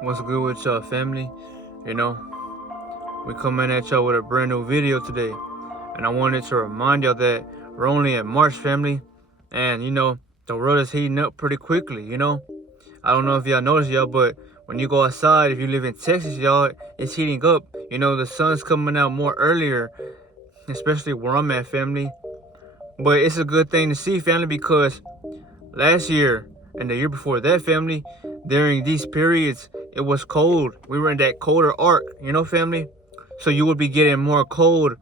What's good with y'all, family? You know, we coming at y'all with a brand new video today. And I wanted to remind y'all that we're only in March, family. And, the world is heating up pretty quickly. I don't know if y'all noticed, y'all, but when you go outside, if you live in Texas, y'all, it's heating up. The sun's coming out more earlier, especially where I'm at, family. But it's a good thing to see, family, because last year and the year before that, family, during these periods, it was cold. We were in that colder arc, family. So you would be getting more cold,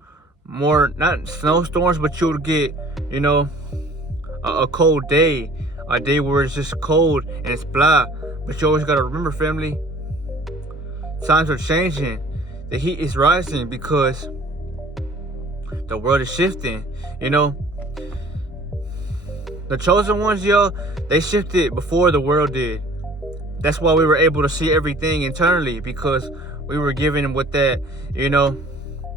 more, not snowstorms, but you would get, you know, a cold day, a day where it's just cold and it's blah. But you always gotta remember, family, times are changing. The heat is rising because the world is shifting. The chosen ones, y'all, they shifted before the world did. That's why we were able to see everything internally, because we were given with that,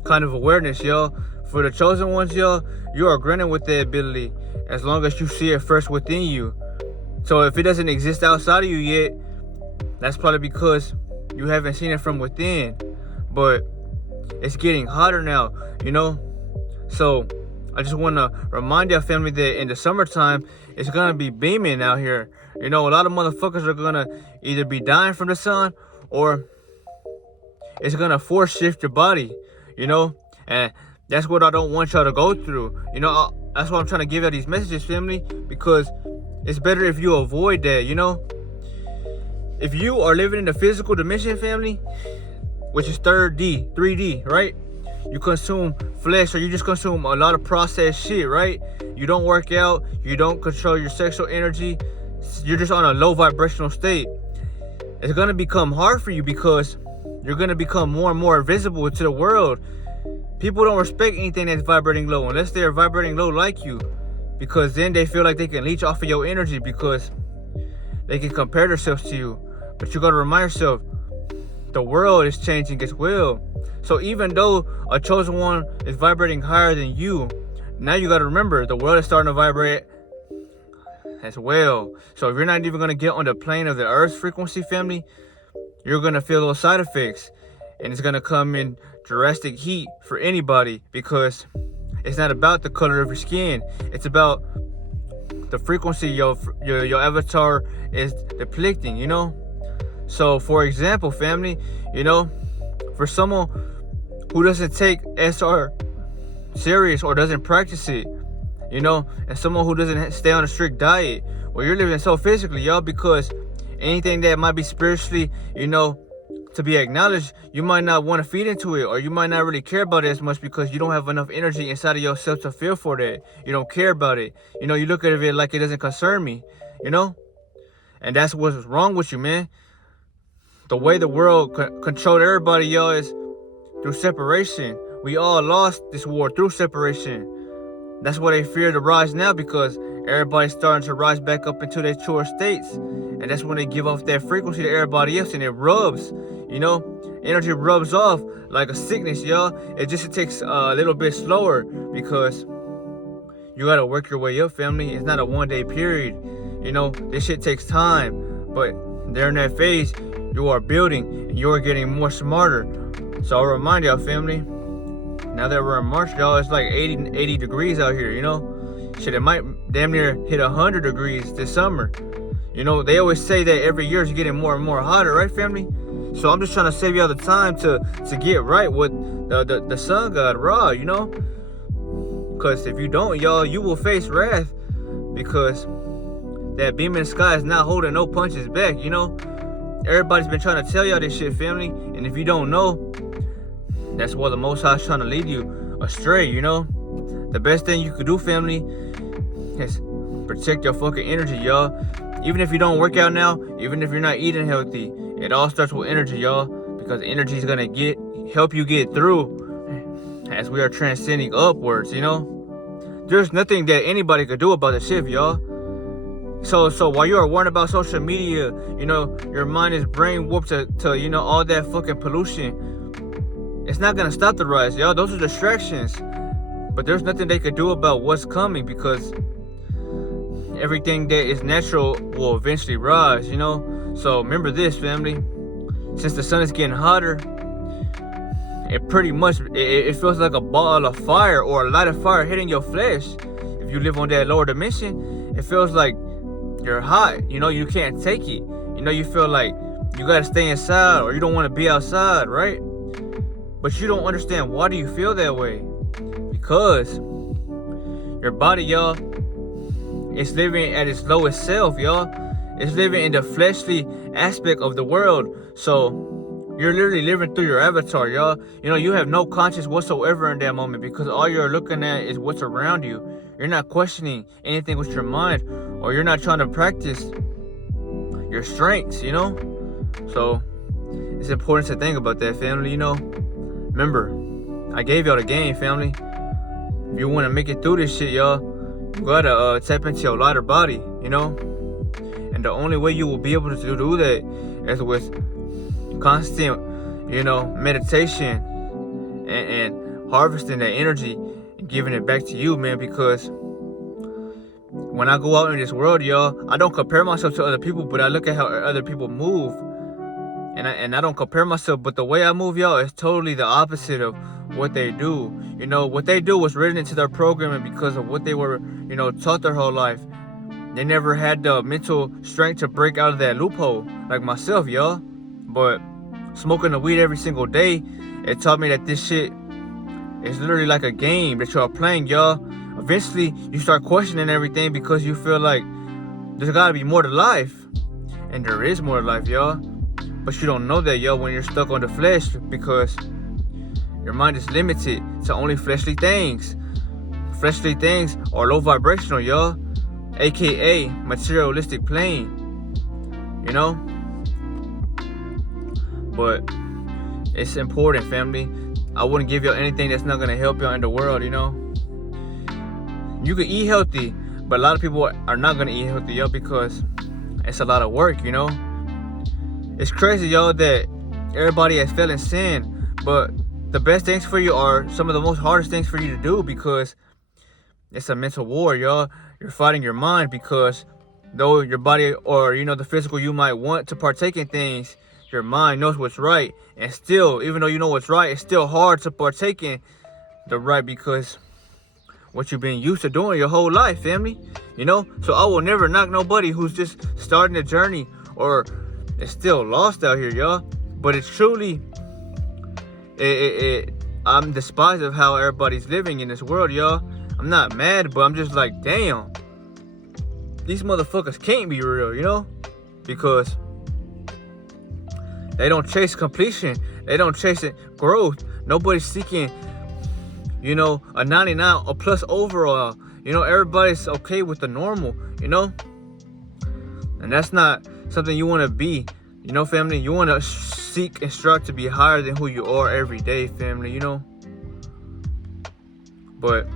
kind of awareness, y'all. For the chosen ones, y'all, you are granted with that ability as long as you see it first within you. So if it doesn't exist outside of you yet, that's probably because you haven't seen it from within. But it's getting hotter now, So I just want to remind y'all, family, that in the summertime, it's going to be beaming out here. A lot of motherfuckers are going to either be dying from the sun, or it's going to force shift your body, And that's what I don't want y'all to go through. That's why I'm trying to give y'all these messages, family, because it's better if you avoid that, If you are living in the physical dimension, family, which is 3D, right? You consume flesh, or you just consume a lot of processed shit, right? You don't work out, you don't control your sexual energy, you're just on a low vibrational state. It's gonna become hard for you because you're gonna become more and more visible to the world. People don't respect anything that's vibrating low unless they're vibrating low like you, because then they feel like they can leech off of your energy because they can compare themselves to you. But you gotta remind yourself, the world is changing as well. So even though a chosen one is vibrating higher than you, now you gotta remember, the world is starting to vibrate as well. So if you're not even gonna get on the plane of the Earth's frequency, family, you're gonna feel those side effects, and it's gonna come in drastic heat for anybody, because it's not about the color of your skin. It's about the frequency your avatar is depicting, So for example, family, for someone who doesn't take SR serious or doesn't practice it, and someone who doesn't stay on a strict diet, well, you're living so physically, y'all, because anything that might be spiritually, to be acknowledged, you might not want to feed into it, or you might not really care about it as much because you don't have enough energy inside of yourself to feel for that. You don't care about it. You look at it like it doesn't concern me, and that's what's wrong with you, man. The way the world controlled everybody, y'all, is through separation. We all lost this war through separation. That's why they fear to rise now, because everybody's starting to rise back up into their truer states. And that's when they give off that frequency to everybody else, and it rubs, energy rubs off like a sickness, y'all. It just takes a little bit slower, because you gotta work your way up, family. It's not a one-day period. This shit takes time. But during that phase, you are building and you are getting more smarter. So I'll remind y'all, family, now that we're in March, y'all, it's like 80 degrees out here, Shit, it might damn near hit 100 degrees this summer. They always say that every year is getting more and more hotter, right, family? So I'm just trying to save y'all the time to get right with the sun god, Ra, Because if you don't, y'all, you will face wrath, because that beam in the sky is not holding no punches back, Everybody's been trying to tell y'all this shit, family. And if you don't know, that's why the Most High is trying to lead you astray, The best thing you could do, family, is protect your fucking energy, y'all. Even if you don't work out now, even if you're not eating healthy, it all starts with energy, y'all. Because energy is gonna help you get through as we are transcending upwards, There's nothing that anybody could do about the shift, y'all. So while you are worrying about social media, your mind is brain whooped to all that fucking pollution. It's not gonna stop the rise, y'all. Those are distractions. But there's nothing they could do about what's coming, because everything that is natural will eventually rise, So remember this, family. since the sun is getting hotter, it pretty much it feels like a ball of fire or a light of fire hitting your flesh. If you live on that lower dimension, it feels like you're hot. You can't take it. You feel like you gotta stay inside or you don't want to be outside, right? But you don't understand, why do you feel that way? Because your body, y'all, is living at its lowest self, y'all. It's living in the fleshly aspect of the world. So you're literally living through your avatar, y'all. You have no conscience whatsoever in that moment, because all you're looking at is what's around you. You're not questioning anything with your mind, or you're not trying to practice your strengths, So it's important to think about that, family. Remember, I gave y'all the game, family. If you want to make it through this shit, y'all, you gotta tap into your lighter body, And the only way you will be able to do that is with constant, meditation and harvesting that energy and giving it back to you, man. Because when I go out in this world, y'all, I don't compare myself to other people, but I look at how other people move. And I don't compare myself, but the way I move, y'all, is totally the opposite of what they do. What they do was written into their programming because of what they were, taught their whole life. They never had the mental strength to break out of that loophole like myself, y'all. But smoking the weed every single day, it taught me that this shit is literally like a game that y'all playing, y'all. Eventually, you start questioning everything because you feel like there's gotta be more to life. And there is more to life, y'all. But you don't know that, y'all, when you're stuck on the flesh, because your mind is limited to only fleshly things. Fleshly things are low vibrational, y'all, aka materialistic plane. But it's important, family. I wouldn't give y'all anything that's not gonna help y'all in the world. You can eat healthy, but a lot of people are not gonna eat healthy, y'all, because it's a lot of work. It's crazy, y'all, that everybody has fell in sin, but the best things for you are some of the most hardest things for you to do, because it's a mental war, y'all. You're fighting your mind, because though your body or, the physical, you might want to partake in things, your mind knows what's right. And still, even though you know what's right, it's still hard to partake in the right, because what you've been used to doing your whole life, family. So I will never knock nobody who's just starting a journey or is still lost out here, y'all. But it's truly, I'm despised of how everybody's living in this world, y'all. I'm not mad, but I'm just like, damn, these motherfuckers can't be real, because they don't chase completion. They don't chase it growth. Nobody's seeking, a 99 or plus overall. Everybody's okay with the normal, and that's not something you want to be, family. You want to seek and strive to be higher than who you are every day, family, But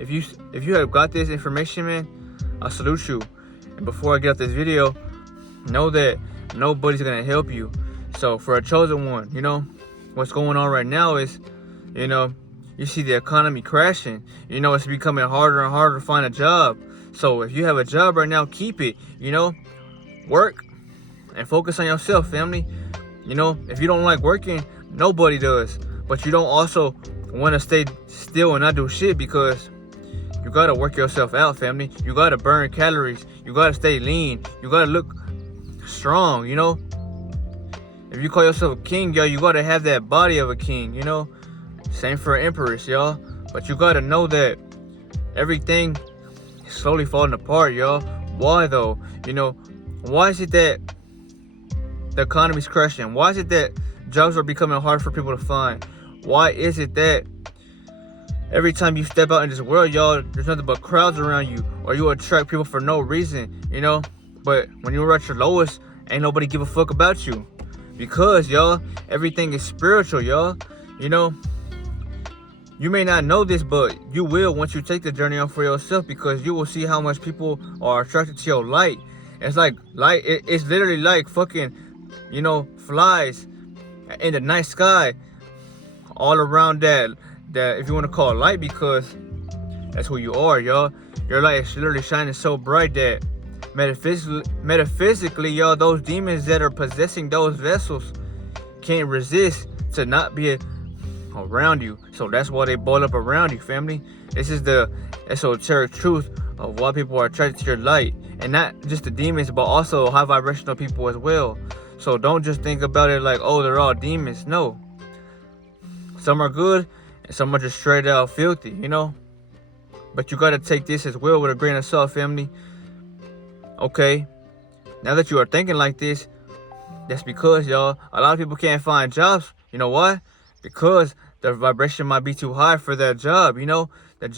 if you have got this information, man, I salute you. And before I get off this video, know that nobody's gonna help you. So for a chosen one, what's going on right now is, you see the economy crashing. It's becoming harder and harder to find a job. So if you have a job right now, keep it. Work and focus on yourself, family. If you don't like working, nobody does. But you don't also want to stay still and not do shit, because you gotta work yourself out, family. You gotta burn calories. You gotta stay lean. You gotta look strong. If you call yourself a king, y'all, you gotta have that body of a king. Same for an empress, y'all. But you gotta know that everything is slowly falling apart, y'all. Why though? Why is it that the economy's crashing? Why is it that jobs are becoming hard for people to find? Why is it that every time you step out in this world, y'all, there's nothing but crowds around you, or you attract people for no reason, But when you're at your lowest, ain't nobody give a fuck about you. Because, y'all, everything is spiritual, y'all. You may not know this, but you will once you take the journey on for yourself, because you will see how much people are attracted to your light. It's like light. It's literally like fucking, flies in the night sky all around that if you want to call it light, because that's who you are, y'all. Your light is literally shining so bright that metaphysically, y'all, those demons that are possessing those vessels, can't resist to not be around you. So that's why they ball up around you, family. This is the esoteric truth of why people are attracted to your light. And not just the demons, but also high vibrational people as well. So don't just think about it like, oh, they're all demons. No. Some are good, and some are just straight out filthy, you know? But you gotta take this as well with a grain of salt, family. Okay, now that you are thinking like this, that's because, y'all, a lot of people can't find jobs. You know why? Because their vibration might be too high for that job, you know? The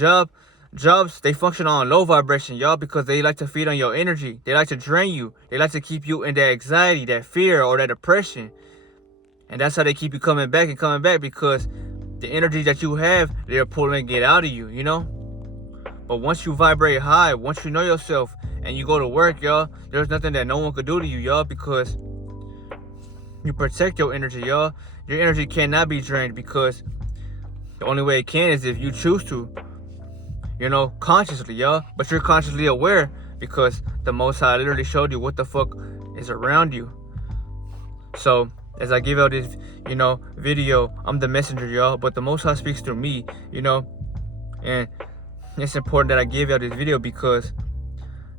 jobs, they function on low vibration, y'all, because they like to feed on your energy. They like to drain you. They like to keep you in that anxiety, that fear, or that depression. And that's how they keep you coming back and coming back, because the energy that you have, they're pulling it out of you, you know? But once you vibrate high, once you know yourself, and you go to work, y'all, there's nothing that no one could do to you, y'all, because you protect your energy, y'all. Your energy cannot be drained, because the only way it can is if you choose to, you know, consciously, y'all. But you're consciously aware, because the Most High literally showed you what the fuck is around you. So as I give out this, you know, video, I'm the messenger, y'all, but the Most High speaks through me, you know. And it's important that I give out this video, because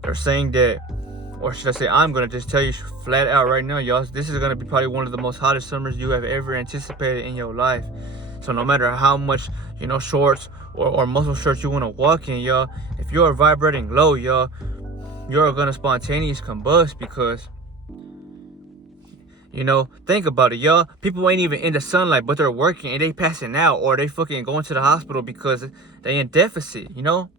they're saying that, or should I say, I'm gonna just tell you flat out right now, y'all, this is gonna be probably one of the most hottest summers you have ever anticipated in your life. So no matter how much, you know, shorts or muscle shirts you want to walk in, y'all, if you're vibrating low, y'all, you're gonna spontaneously combust, because, you know, think about it, y'all. People ain't even in the sunlight, but they're working and they passing out, or they fucking going to the hospital because they in deficit, you know?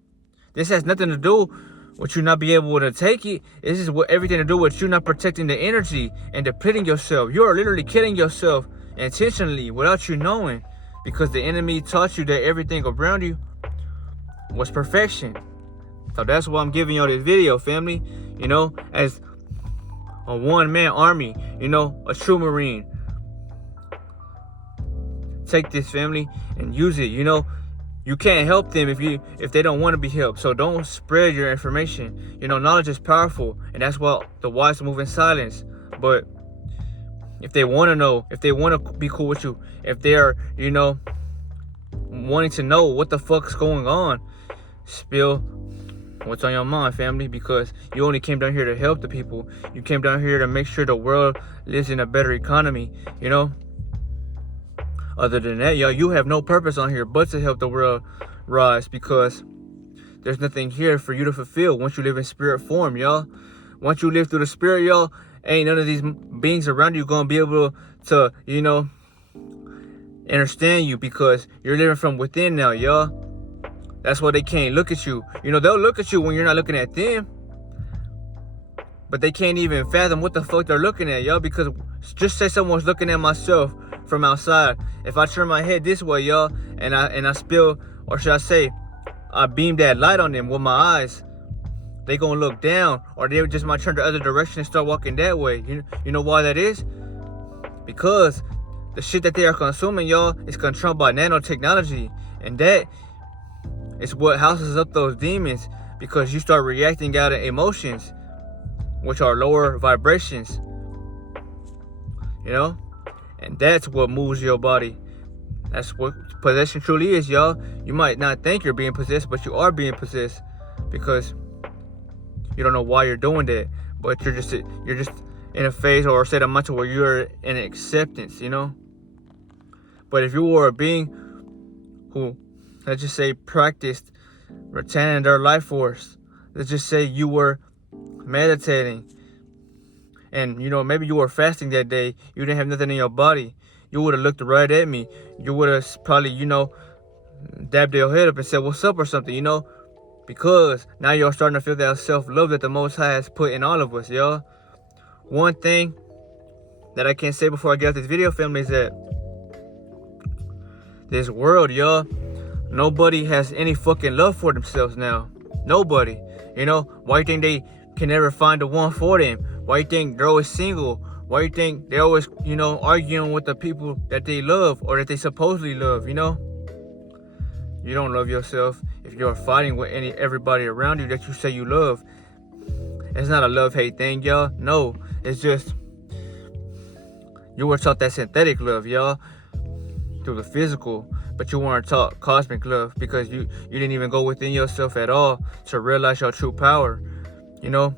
This has nothing to do with you not be able to take it. This is what everything to do with you not protecting the energy and depleting yourself. You are literally killing yourself intentionally without you knowing, because the enemy taught you that everything around you was perfection. So that's why I'm giving y'all this video, family. You know, as a one-man army, you know, a true Marine. Take this, family, and use it. You know, you can't help them if they don't want to be helped. So don't spread your information. You know, knowledge is powerful, and that's why the wise move in silence. But if they want to know, if they want to be cool with you, if they are, you know, wanting to know what the fuck's going on, spill what's on your mind, family, because you only came down here to help the people. You came down here to make sure the world lives in a better economy, you know? Other than that, y'all, you have no purpose on here but to help the world rise, because there's nothing here for you to fulfill once you live in spirit form, y'all. Once you live through the spirit, y'all, ain't none of these beings around you gonna be able to, you know, understand you, because you're living from within now, y'all. That's why they can't look at you. You know, they'll look at you when you're not looking at them, but they can't even fathom what the fuck they're looking at, y'all, because just say someone's looking at myself from outside. If I turn my head this way, y'all, and I spill, or should I say, I beam that light on them with my eyes, they gonna look down, or they just might turn the other direction and start walking that way. You know why that is? Because the shit that they are consuming, y'all, is controlled by nanotechnology, and that is what houses up those demons, because you start reacting out of emotions, which are lower vibrations, you know? And that's what moves your body. That's what possession truly is, y'all. You might not think you're being possessed, but you are being possessed, because you don't know why you're doing that, but you're just in a phase or a state of mind where you're in acceptance, you know? But if you were a being who, let's just say, practiced retaining their life force, let's just say you were meditating, and, you know, maybe you were fasting that day, you didn't have nothing in your body, you would have looked right at me. You would have probably, you know, dabbed your head up and said, what's up, or something, you know? Because now you're starting to feel that self-love that the Most High has put in all of us, y'all. One thing that I can say before I get out this video, family, is that this world, y'all, nobody has any fucking love for themselves now. Nobody. You know, why you think they can never find the one for them? Why you think they're always single? Why you think they're always, you know, arguing with the people that they love or that they supposedly love, you know? You don't love yourself if you're fighting with everybody around you that you say you love. It's not a love-hate thing, y'all. No, it's just You were taught that synthetic love, y'all, through the physical, but you weren't taught cosmic love because you didn't even go within yourself at all to realize your true power. You know,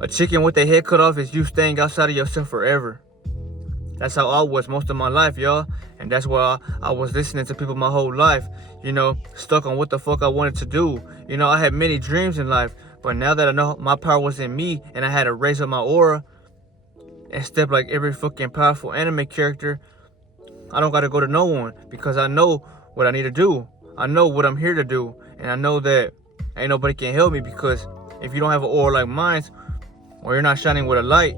a chicken with their head cut off is you staying outside of yourself forever. That's how I was most of my life, y'all. And that's why I was listening to people my whole life, you know, stuck on what the fuck I wanted to do. You know, I had many dreams in life, but now that I know my power was in me and I had to raise up my aura and step like every fucking powerful anime character, I don't gotta go to no one because I know what I need to do. I know what I'm here to do. And I know that ain't nobody can help me, because if you don't have an aura like mine, or you're not shining with a light,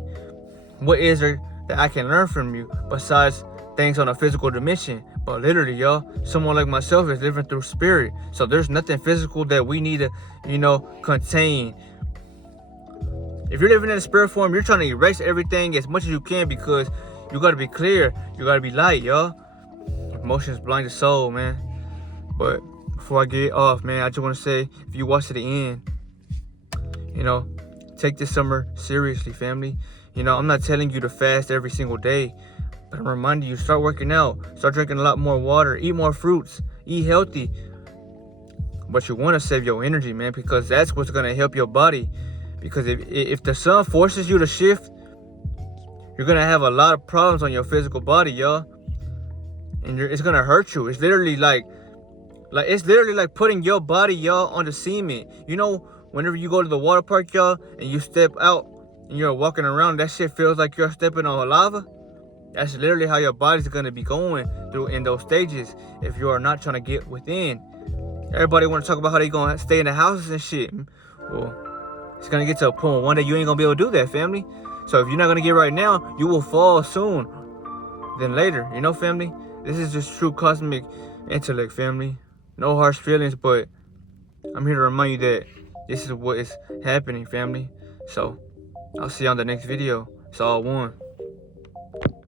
what is there that I can learn from you besides things on a physical dimension? But literally, y'all, someone like myself is living through spirit. So there's nothing physical that we need to, you know, contain. If you're living in a spirit form, you're trying to erase everything as much as you can, because you gotta be clear. You gotta be light, y'all. Emotions blind the soul, man. But before I get off, man, I just want to say, if you watch to the end, you know, take this summer seriously, family. You know, I'm not telling you to fast every single day, but I'm reminding you, start working out, start drinking a lot more water, eat more fruits, eat healthy. But you want to save your energy, man, because that's what's going to help your body. Because if the sun forces you to shift, you're going to have a lot of problems on your physical body, y'all. And it's going to hurt you. It's literally like putting your body, y'all, on the cement. You know, whenever you go to the water park, y'all, and you step out and you're walking around, that shit feels like you're stepping on lava. That's literally how your body's gonna be going through in those stages if you are not trying to get within. Everybody want to talk about how they gonna stay in the houses and shit. Well, it's gonna get to a point one day you ain't gonna be able to do that, family. So if you're not gonna get right now, you will fall soon than later. You know, family? This is just true cosmic intellect, family. No harsh feelings, but I'm here to remind you that this is what is happening, family. So I'll see you on the next video. It's all one.